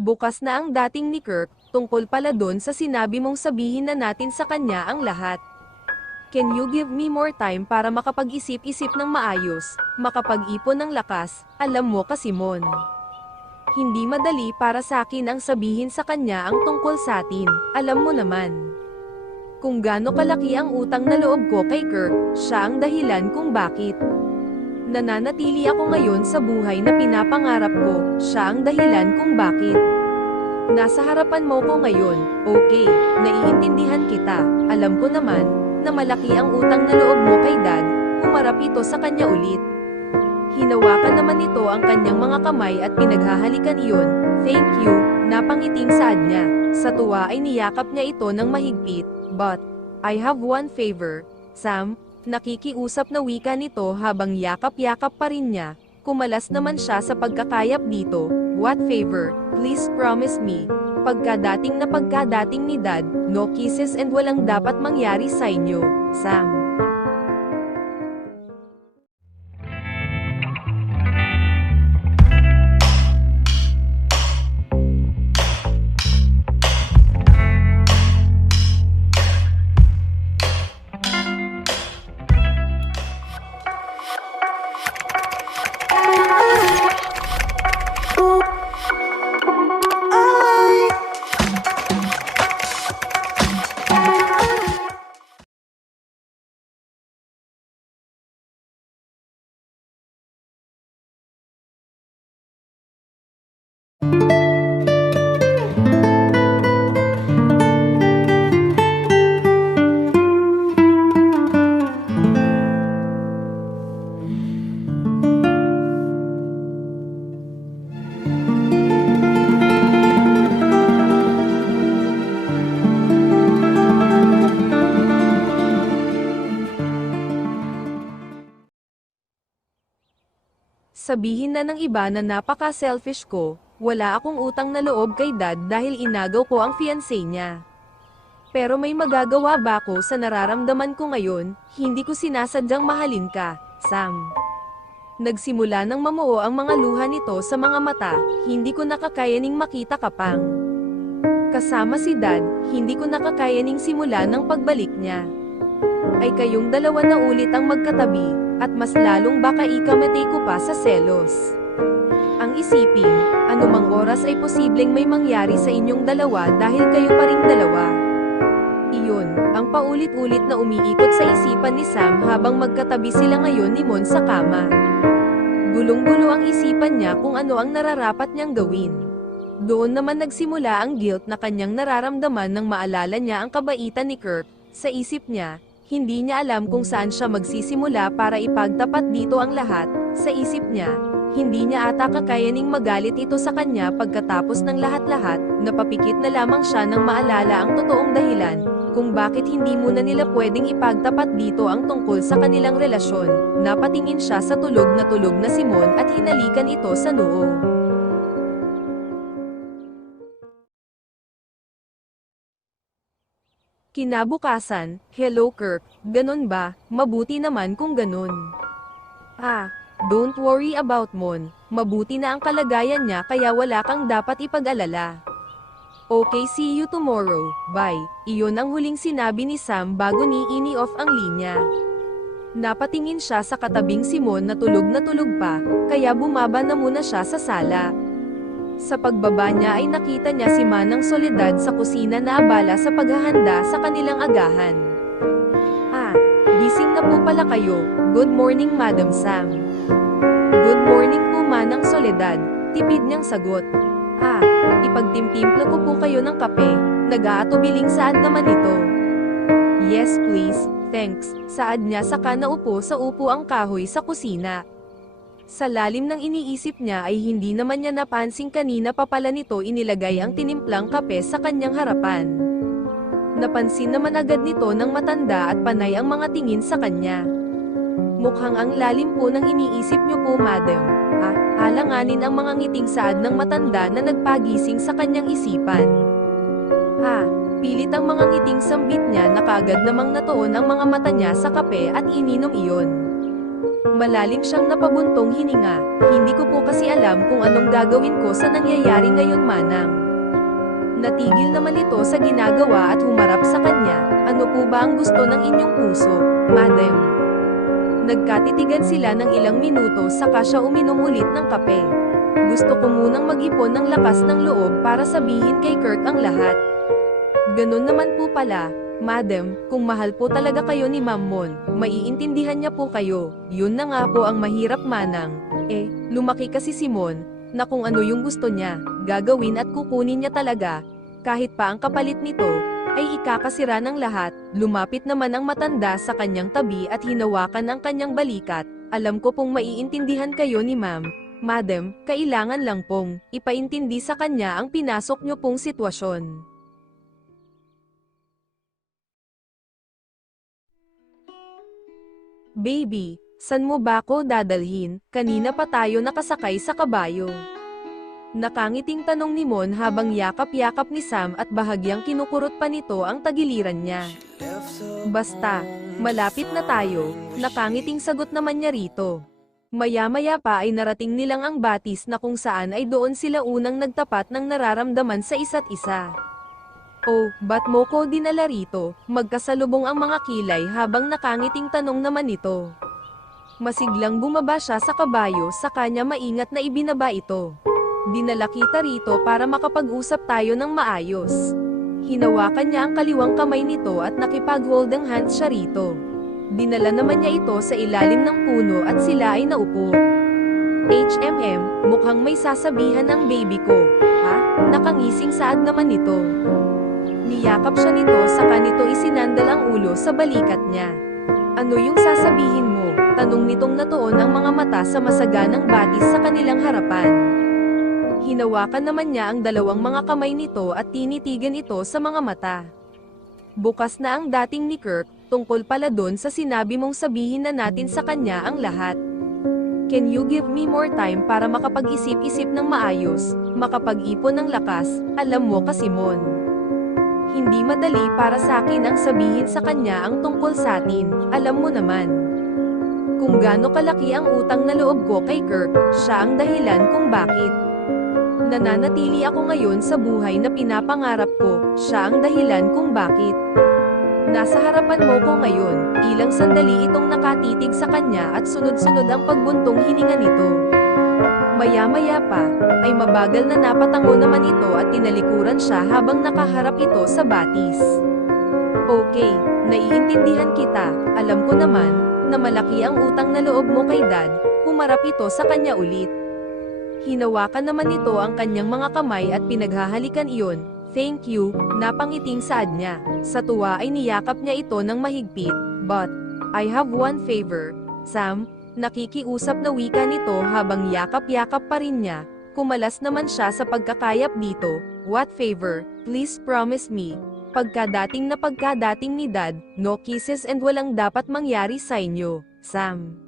Bukas na ang dating ni Kirk, tungkol pala doon sa sinabi mong sabihin na natin sa kanya ang lahat. Can you give me more time para makapag-isip-isip ng maayos, makapag-ipon ng lakas, alam mo kasi Mon. Hindi madali para sa akin ang sabihin sa kanya ang tungkol sa atin, alam mo naman. Kung gaano kalaki ang utang na loob ko kay Kirk, siya ang dahilan kung bakit nananatili ako ngayon sa buhay na pinapangarap ko, siya ang dahilan kung bakit nasa harapan mo ko ngayon. Okay, naiintindihan kita, alam ko naman, na malaki ang utang na loob mo kay Dad, humarap ito sa kanya ulit. Hinawakan naman nito ang kanyang mga kamay at pinaghahalikan iyon. Thank you, napangiting saad niya. Sa tuwa ay niyakap niya ito ng mahigpit. But, I have one favor, Sam, nakikiusap na wika nito habang yakap-yakap pa rin niya. Kumalas naman siya sa pagkakayap dito. What favor? Please promise me. Pagkadating ni Dad, no kisses and walang dapat mangyari sa inyo, Sam. Sabihin na ng iba na napaka-selfish ko, wala akong utang na loob kay Dad dahil inagaw ko ang fiancé niya. Pero may magagawa ba ako sa nararamdaman ko ngayon? Hindi ko sinasadyang mahalin ka, Sam. Nagsimula nang mamuo ang mga luha nito sa mga mata, hindi ko nakakayaning makita ka pang kasama si Dad, hindi ko nakakayaning simula ng pagbalik niya. Ay kayong dalawa na ulit ang magkatabi, at mas lalong baka ikamatay ko pa sa selos. Ang isipin, anumang oras ay posibleng may mangyari sa inyong dalawa dahil kayo pa ring dalawa. Iyon, ang paulit-ulit na umiikot sa isipan ni Sam habang magkatabi sila ngayon ni Mon sa kama. Gulong-gulo ang isipan niya kung ano ang nararapat niyang gawin. Doon naman nagsimula ang guilt na kanyang nararamdaman nang maalala niya ang kabaitan ni Kirk. Sa isip niya, hindi niya alam kung saan siya magsisimula para ipagtapat dito ang lahat. Sa isip niya, hindi niya ata kakayaning magalit ito sa kanya pagkatapos ng lahat-lahat, napapikit na lamang siya nang maalala ang totoong dahilan, kung bakit hindi muna nila pwedeng ipagtapat dito ang tungkol sa kanilang relasyon. Napatingin siya sa tulog na Simon at hinalikan ito sa noo. Kinabukasan, hello Kirk, ganun ba? Mabuti naman kung ganun. Don't worry about Mon, mabuti na ang kalagayan niya kaya wala kang dapat ipag-alala. Okay, see you tomorrow, bye. Iyon ang huling sinabi ni Sam bago ni off ang linya. Napatingin siya sa katabing Simon na tulog pa, kaya bumaba na muna siya sa sala. Sa pagbaba niya ay nakita niya si Manang Soledad sa kusina na abala sa paghahanda sa kanilang agahan. Gising na po pala kayo. Good morning Madam Sam. Good morning po Manang Soledad, tipid niyang sagot. Ipagtimtimpla ko po kayo ng kape, nag-aatubiling saad naman ito. Yes please, thanks, saad niya saka naupo sa upuang kahoy sa kusina. Sa lalim ng iniisip niya ay hindi naman niya napansing kanina pa pala nito inilagay ang tinimplang kape sa kanyang harapan. Napansin naman agad nito ng matanda at panay ang mga tingin sa kanya. Mukhang ang lalim po ng iniisip niyo po madam. Alanganin ang mga ngiting saad ng matanda na nagpagising sa kanyang isipan. Pilit ang mga ngiting sambit niya na kagad namang natuon ang mga mata niya sa kape at ininom iyon. Malalim siyang napabuntong hininga. Hindi ko po kasi alam kung anong gagawin ko sa nangyayari ngayon, Manang. Natigil naman ito sa ginagawa at humarap sa kanya. Ano po ba ang gusto ng inyong puso, Madam? Nagkatitigan sila ng ilang minuto saka siya uminom ulit ng kape. Gusto ko munang mag-ipon ng lakas ng loob para sabihin kay Kirk ang lahat. Ganun naman po pala, Madam, kung mahal po talaga kayo ni Ma'am Mon, maiintindihan niya po kayo. Yun na nga po ang mahirap, Manang. Lumaki kasi si Mon, na kung ano yung gusto niya, gagawin at kukunin niya talaga. Kahit pa ang kapalit nito, ay ikakasira ng lahat. Lumapit naman ang matanda sa kanyang tabi at hinawakan ang kanyang balikat. Alam ko pong maiintindihan kayo ni Ma'am. Madam, kailangan lang pong ipaintindi sa kanya ang pinasok niyo pong sitwasyon. Baby, san mo ba ako dadalhin? Kanina pa tayo nakasakay sa kabayo. Nakangiting tanong ni Mon habang yakap-yakap ni Sam at bahagyang kinukurot pa nito ang tagiliran niya. Basta, malapit na tayo, nakangiting sagot naman niya rito. Maya-maya pa ay narating nilang ang batis na kung saan ay doon sila unang nagtapat ng nararamdaman sa isa't isa. Oh, ba't mo ko dinala rito? Magkasalubong ang mga kilay habang nakangiting tanong naman nito. Masiglang bumaba siya sa kabayo sa kanya maingat na ibinaba ito. Dinala kita rito para makapag-usap tayo ng maayos. Hinawakan niya ang kaliwang kamay nito at nakipag-hold ng hands siya rito. Dinala naman niya ito sa ilalim ng puno at sila ay naupo. Mukhang may sasabihan ang baby ko. Ha? Nakangising saad naman nito. Niyakap siya nito saka nito isinandal ang ulo sa balikat niya. Ano yung sasabihin mo? Tanong nitong natuon ang mga mata sa masaganang batis sa kanilang harapan. Hinawakan naman niya ang dalawang mga kamay nito at tinitigan ito sa mga mata. Bukas na ang dating ni Kirk, tungkol pala doon sa sinabi mong sabihin na natin sa kanya ang lahat. Can you give me more time para makapag-isip-isip ng maayos, makapag-ipon ng lakas? Alam mo kasi Mon. Hindi madali para sa akin ang sabihin sa kanya ang tungkol sa atin, alam mo naman. Kung gaano kalaki ang utang na loob ko kay Kirk, siya ang dahilan kung bakit. Nananatili ako ngayon sa buhay na pinapangarap ko, siya ang dahilan kung bakit. Nasa harapan mo ko ngayon, ilang sandali itong nakatitig sa kanya at sunod-sunod ang pagbuntong hininga nito. Maya-maya pa, ay mabagal na napatango naman ito at tinalikuran siya habang nakaharap ito sa batis. Okay, naiintindihan kita, alam ko naman, na malaki ang utang na loob mo kay Dad, humarap ito sa kanya ulit. Hinawakan naman nito ang kanyang mga kamay at pinaghahalikan iyon. Thank you, napangiting saad niya. Sa tuwa ay niyakap niya ito ng mahigpit. But, I have one favor, Sam. Nakikiusap na wika nito habang yakap-yakap pa rin niya. Kumalas naman siya sa pagkakayap dito. What favor? Please promise me. Pagkadating ni Dad, no kisses and walang dapat mangyari sa inyo, Sam.